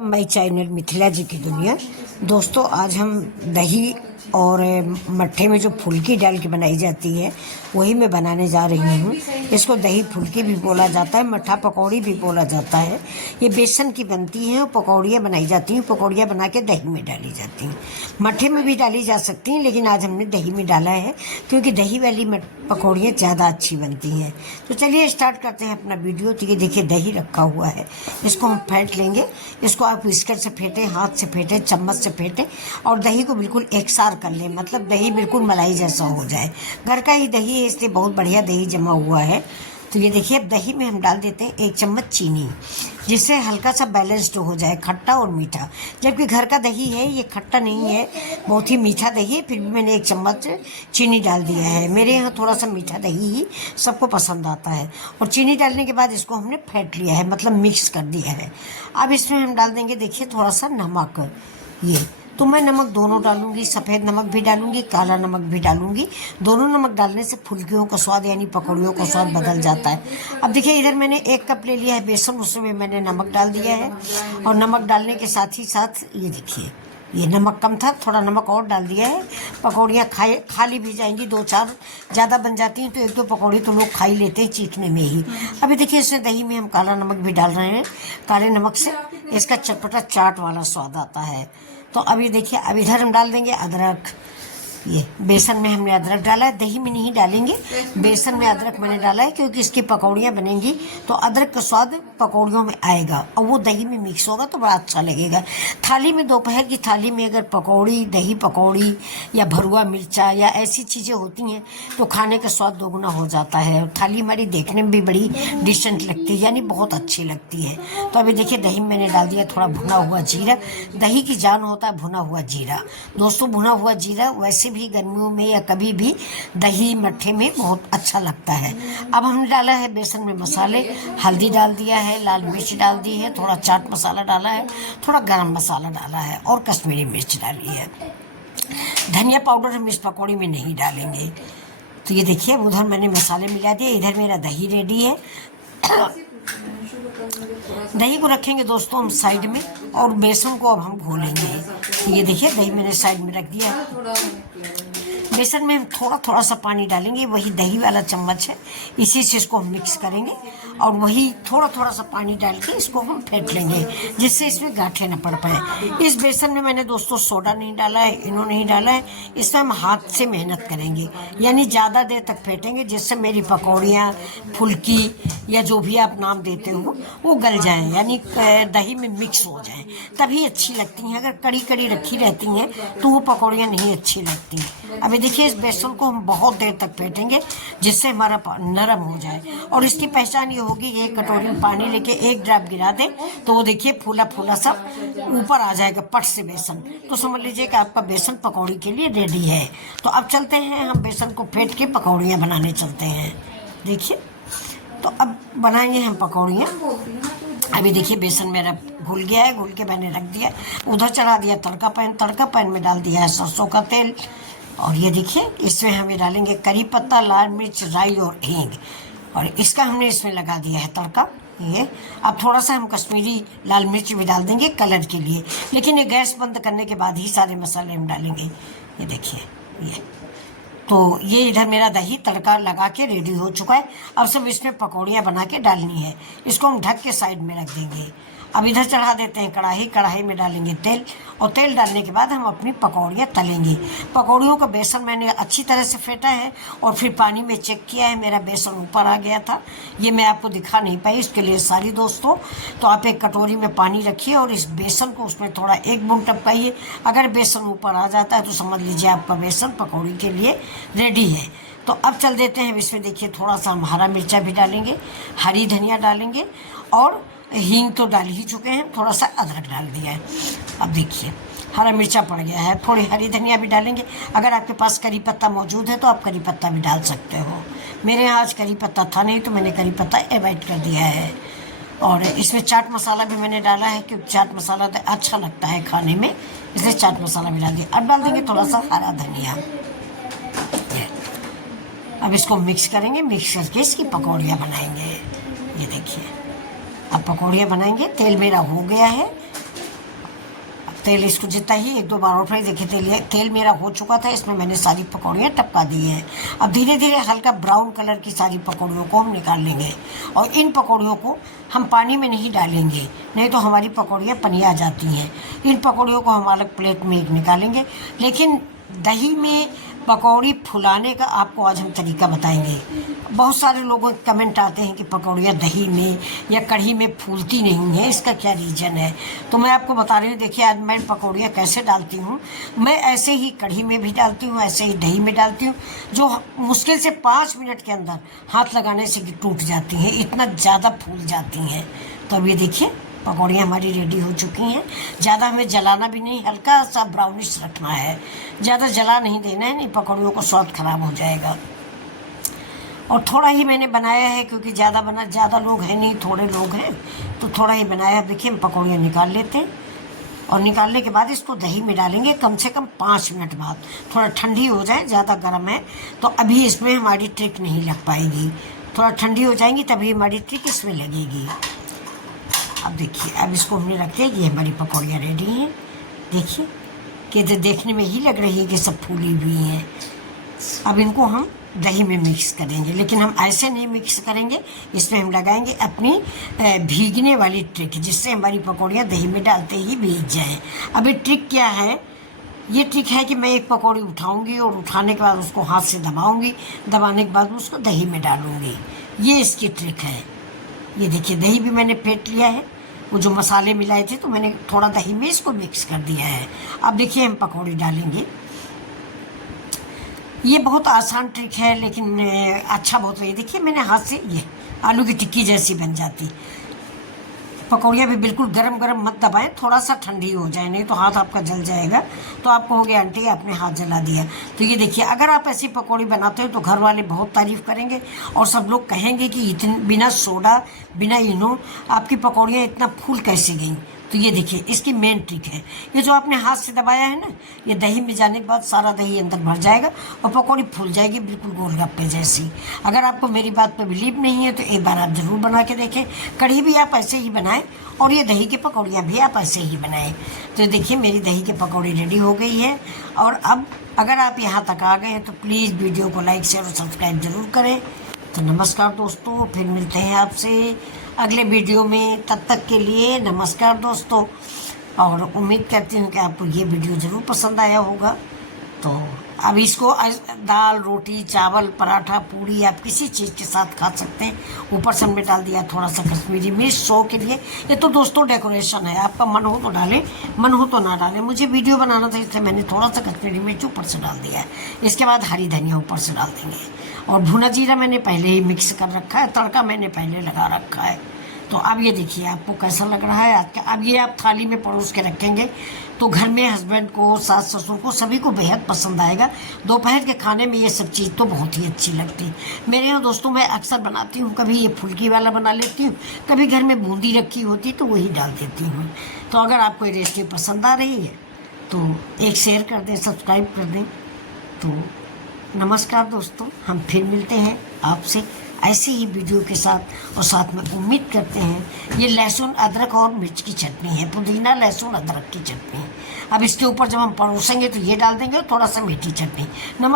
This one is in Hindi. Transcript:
माई चैनल मिथिला जी की दुनिया। दोस्तों, आज हम दही और मट्ठे में जो फुल्की डाल के बनाई जाती है वही मैं बनाने जा रही हूँ। इसको दही फुल्की भी बोला जाता है, मट्ठा पकौड़ी भी बोला जाता है। ये बेसन की बनती हैं और पकौड़ियाँ बनाई जाती हैं। पकौड़ियाँ बना के दही में डाली जाती हैं, मट्ठे में भी डाली जा सकती हैं, लेकिन आज हमने दही में डाला है क्योंकि दही वाली पकौड़ियाँ ज़्यादा अच्छी बनती हैं। तो चलिए स्टार्ट करते हैं अपना वीडियो। तो ये देखिए दही रखा हुआ है, इसको हम फेंट लेंगे। इसको आप विस्कर से फेंटें, हाथ से फेंटें, चम्मच से फेंटें और दही को बिल्कुल एकसार कर लें, मतलब दही बिल्कुल मलाई जैसा हो जाए। घर का ही दही है इसलिए बहुत बढ़िया दही जमा हुआ है। तो ये देखिए, अब दही में हम डाल देते हैं 1 चम्मच चीनी, जिससे हल्का सा बैलेंस्ड हो जाए खट्टा और मीठा। जबकि घर का दही है, ये खट्टा नहीं है, बहुत ही मीठा दही है, फिर भी मैंने 1 चम्मच चीनी डाल दिया है। मेरे यहाँ थोड़ा सा मीठा दही ही सबको पसंद आता है। और चीनी डालने के बाद इसको हमने फेंट लिया है, मतलब मिक्स कर दिया है। अब इसमें हम डाल देंगे, देखिए, थोड़ा सा नमक। ये तो मैं नमक दोनों डालूंगी, सफ़ेद नमक भी डालूंगी, काला नमक भी डालूंगी। दोनों नमक डालने से फुल्कियों का स्वाद यानी पकौड़ियों का स्वाद बदल जाता है। अब देखिए, इधर मैंने 1 कप ले लिया है बेसन, उसमें मैंने नमक डाल दिया है। और नमक डालने के साथ ही साथ ये देखिए, ये नमक कम था, थोड़ा नमक और डाल दिया है। पकौड़ियाँ खाली भी जाएंगी, 2-4 ज़्यादा बन जाती हैं तो 1-2 पकौड़ी तो लोग खा ही लेते हैं चीखने में ही। अभी देखिए, इसमें दही में हम काला नमक भी डाल रहे हैं। काले नमक से इसका चटपटा चाट वाला स्वाद आता है। तो अभी देखिए, अब इधर हम डाल देंगे अदरक। ये बेसन में हमने अदरक डाला है, दही में नहीं डालेंगे। बेसन में अदरक मैंने डाला है क्योंकि इसकी पकौड़ियाँ बनेंगी तो अदरक का स्वाद पकौड़ियों में आएगा और वो दही में मिक्स होगा तो बड़ा अच्छा लगेगा। थाली में, दोपहर की थाली में अगर पकौड़ी, दही पकौड़ी या भरुआ मिर्चा या ऐसी चीज़ें होती हैं तो खाने का स्वाद दोगुना हो जाता है। थाली हमारी देखने में भी बड़ी डिसेंट लगती है, यानी बहुत अच्छी लगती है। तो अभी देखिए, दही में मैंने डाल दिया थोड़ा भुना हुआ जीरा। दही की जान होता है भुना हुआ जीरा। दोस्तों, भुना हुआ जीरा वैसे भी गर्मियों में या कभी भी दही मट्ठे में बहुत अच्छा लगता है। अब हमने डाला है बेसन में मसाले, हल्दी डाल दिया है, लाल मिर्च डाल दी है, थोड़ा चाट मसाला डाला है, थोड़ा गरम मसाला डाला है और कश्मीरी मिर्च डाली है। धनिया पाउडर हम इस पकौड़ी में नहीं डालेंगे। तो ये देखिए, उधर मैंने मसाले मिला दिए, इधर मेरा दही रेडी है। दही को रखेंगे दोस्तों हम साइड में और बेसन को अब हम घोलेंगे। तो ये देखिए, दही मैंने साइड में रख दिया है। बेसन में हम थोड़ा सा पानी डालेंगे, वही दही वाला चम्मच है, इसी से इसको हम मिक्स करेंगे और वही थोड़ा सा पानी डाल के इसको हम फेंट लेंगे, जिससे इसमें गांठें न पड़ पाए। इस बेसन में मैंने दोस्तों सोडा नहीं डाला है, इनो नहीं डाला है। इसमें हम हाथ से मेहनत करेंगे, यानी ज़्यादा देर तक फेंटेंगे जिससे मेरी पकौड़ियाँ, फुल्की या जो भी आप नाम देते हो वो गल जाएँ, यानी दही में मिक्स हो जाएँ, तभी अच्छी लगती हैं। अगर कड़ी कड़ी रखी रहती हैं तो वो पकौड़ियाँ नहीं अच्छी लगती। अभी देखिए, इस बेसन को हम बहुत देर तक फेंटेंगे जिससे हमारा नरम हो जाए। और इसकी पहचान ये होगी, एक कटोरी में पानी लेके 1 ड्रॉप गिरा दें तो वो देखिए फूला फूला सा ऊपर आ जाएगा पट से बेसन, तो समझ लीजिए कि आपका बेसन पकौड़ी के लिए रेडी है। तो अब चलते हैं, हम बेसन को फेंट के पकौड़ियाँ बनाने चलते हैं। देखिए, तो अब बनाएंगे हम पकौड़ियाँ। अभी देखिए, बेसन मेरा घुल गया है, घुल के मैंने रख दिया। उधर चढ़ा दिया तड़का पैन में डाल दिया है सरसों का तेल। और ये देखिए, इसमें हमें डालेंगे करी पत्ता, लाल मिर्च, राई और हींग, और इसका हमने इसमें लगा दिया है तड़का। ये अब थोड़ा सा हम कश्मीरी लाल मिर्च भी डाल देंगे कलर के लिए, लेकिन ये गैस बंद करने के बाद ही सारे मसाले हम डालेंगे। ये देखिए, ये तो ये इधर मेरा दही तड़का लगा के रेडी हो चुका है। अब सब इसमें पकौड़ियाँ बना के डालनी है। इसको हम ढक के साइड में रख देंगे। अब इधर चढ़ा देते हैं कढ़ाई में डालेंगे तेल, और तेल डालने के बाद हम अपनी पकौड़ियाँ तलेंगे। पकौड़ियों का बेसन मैंने अच्छी तरह से फेंटा है और फिर पानी में चेक किया है, मेरा बेसन ऊपर आ गया था। ये मैं आपको दिखा नहीं पाई, इसके लिए सॉरी दोस्तों। तो आप एक कटोरी में पानी रखिए और इस बेसन को उसमें थोड़ा 1 बूंद टपकाइए। अगर बेसन ऊपर आ जाता है तो समझ लीजिए आपका बेसन पकौड़ी के लिए रेडी है। तो अब चल देते हैं इसमें। देखिए, थोड़ा सा हम हरा मिर्चा भी डालेंगे, हरी धनिया डालेंगे और हींग तो डाल ही चुके हैं, थोड़ा सा अदरक डाल दिया है। अब देखिए, हरा मिर्चा पड़ गया है, थोड़ी हरी धनिया भी डालेंगे। अगर आपके पास करी पत्ता मौजूद है तो आप करी पत्ता भी डाल सकते हो। मेरे यहाँ आज करी पत्ता था नहीं तो मैंने करी पत्ता अवॉइड कर दिया है। और इसमें चाट मसाला भी मैंने डाला है क्योंकि चाट मसाला तो अच्छा लगता है खाने में, इसलिए चाट मसाला भी डाल दिया। अब डाल देंगे थोड़ा सा हरा धनिया। अब इसको मिक्स करेंगे, मिक्स करके इसकी पकौड़ियाँ बनाएंगे। ये देखिए, अब पकौड़ियाँ बनाएंगे। तेल मेरा हो गया है तेल इसको जितना ही 1-2 बार और फ्राई, देखिए तेल मेरा हो चुका था। इसमें मैंने सारी पकौड़ियाँ टपका दी हैं। अब धीरे धीरे हल्का ब्राउन कलर की सारी पकौड़ियों को हम निकाल लेंगे, और इन पकौड़ियों को हम पानी में नहीं डालेंगे, नहीं तो हमारी पकौड़ियाँ पनिया जाती हैं। इन पकौड़ियों को हम अलग प्लेट में निकालेंगे। लेकिन दही में पकौड़ी फुलाने का आपको आज हम तरीका बताएंगे। बहुत सारे लोगों के कमेंट आते हैं कि पकौड़ियाँ दही में या कढ़ी में फूलती नहीं है, इसका क्या रीज़न है। तो मैं आपको बता रही हूँ। देखिए आज मैं पकौड़ियाँ कैसे डालती हूँ। मैं ऐसे ही कढ़ी में भी डालती हूँ, ऐसे ही दही में डालती हूँ, जो मुश्किल से 5 मिनट के अंदर हाथ लगाने से टूट जाती हैं, इतना ज़्यादा फूल जाती हैं। तो अब ये देखिए पकौड़ियाँ हमारी रेडी हो चुकी हैं। ज़्यादा हमें जलाना भी नहीं, हल्का सा ब्राउनिश रखना है, ज़्यादा जला नहीं देना है, नहीं पकौड़ियों को स्वाद खराब हो जाएगा। और थोड़ा ही मैंने बनाया है, क्योंकि ज़्यादा लोग हैं नहीं, थोड़े लोग हैं, तो थोड़ा ही बनाया। देखिए हम पकौड़ियाँ निकाल लेते हैं, और निकालने के बाद इसको दही में डालेंगे कम से कम 5 मिनट बाद। थोड़ा ठंडी हो जाए, ज़्यादा गर्म है तो अभी इसमें हमारी ट्रिक नहीं लग पाएगी। थोड़ा ठंडी हो जाएंगी तभी हमारी ट्रिक इसमें लगेगी। अब देखिए, अब इसको हमने रख दिया। ये हमारी पकौड़ियाँ रेडी हैं। देखिए कि तो देखने में ही लग रही है कि सब फूली हुई हैं। अब इनको हम दही में मिक्स करेंगे, लेकिन हम ऐसे नहीं मिक्स करेंगे। इसमें हम लगाएंगे अपनी भीगने वाली ट्रिक, जिससे हमारी पकौड़ियाँ दही में डालते ही भीग जाए। अब ये ट्रिक क्या है? ये ट्रिक है कि मैं एक पकौड़ी उठाऊंगी और उठाने के बाद उसको हाथ से दबाऊंगी, दबाने के बाद उसको दही में डालूंगी। ये इसकी ट्रिक है। ये देखिए दही भी मैंने फेंट लिया है। वो जो मसाले मिलाए थे तो मैंने थोड़ा दही में इसको मिक्स कर दिया है। अब देखिए हम पकौड़ी डालेंगे। ये बहुत आसान ट्रिक है, लेकिन अच्छा बहुत है। देखिए मैंने हाथ से, ये आलू की टिक्की जैसी बन जाती। पकौड़ियाँ भी बिल्कुल गरम गरम मत दबाएं, थोड़ा सा ठंडी हो जाए, नहीं तो हाथ आपका जल जाएगा। तो आप कहोगे आंटी आपने हाथ जला दिया। तो ये देखिए, अगर आप ऐसी पकौड़ी बनाते हो तो घर वाले बहुत तारीफ़ करेंगे, और सब लोग कहेंगे कि इतने बिना सोडा बिना इनो आपकी पकौड़ियाँ इतना फूल कैसे गईं। तो ये देखिए इसकी मेन ट्रिक है। ये जो आपने हाथ से दबाया है ना, ये दही में जाने के बाद सारा दही अंदर भर जाएगा और पकौड़ी फूल जाएगी, बिल्कुल गोलगप्पे जैसी। अगर आपको मेरी बात पर बिलीव नहीं है तो एक बार आप ज़रूर बना के देखें। कढ़ी भी आप ऐसे ही बनाएं, और ये दही की पकौड़ियाँ भी आप ऐसे ही बनाएं। तो देखिए मेरी दही की पकौड़ी रेडी हो गई है। और अब अगर आप यहाँ तक आ गए हैं तो प्लीज़ वीडियो को लाइक शेयर और सब्सक्राइब ज़रूर करें। तो नमस्कार दोस्तों, फिर मिलते हैं आपसे अगले वीडियो में। तब तक के लिए नमस्कार दोस्तों, और उम्मीद करती हूँ कि आपको ये वीडियो ज़रूर पसंद आया होगा। तो अब इसको दाल, रोटी, चावल, पराठा, पूड़ी आप किसी चीज़ के साथ खा सकते हैं। ऊपर से हमने डाल दिया थोड़ा सा कश्मीरी मिर्च शो के लिए। ये तो दोस्तों डेकोरेशन है, आपका मन हो तो डालें, मन हो तो ना डालें। मुझे वीडियो बनाना था इसलिए मैंने थोड़ा सा कश्मीरी मिर्च ऊपर से डाल दिया है। इसके बाद हरी धनिया ऊपर से डाल देंगे, और भुना जीरा मैंने पहले ही मिक्स कर रखा है, तड़का मैंने पहले लगा रखा है। तो अब ये देखिए आपको कैसा लग रहा है आज का। अब ये आप थाली में परोस के रखेंगे तो घर में हस्बैंड को, सास ससुर को, सभी को बेहद पसंद आएगा। दोपहर के खाने में ये सब चीज़ तो बहुत ही अच्छी लगती है। मेरे यहाँ दोस्तों मैं अक्सर बनाती हूँ, कभी ये फुल्की वाला बना लेती हूँ, कभी घर में बूंदी रखी होती तो वही डाल देती हूँ। तो अगर आपको ये रेसिपी पसंद आ रही है तो एक शेयर कर दें, सब्सक्राइब कर दें। तो नमस्कार दोस्तों, हम फिर मिलते हैं आपसे ऐसे ही वीडियो के साथ। और साथ में उम्मीद करते हैं, ये लहसुन अदरक और मिर्च की चटनी है, पुदीना लहसुन अदरक की चटनी। अब इसके ऊपर जब हम परोसेंगे तो ये डाल देंगे, और थोड़ा सा मीठी चटनी। नमस्कार।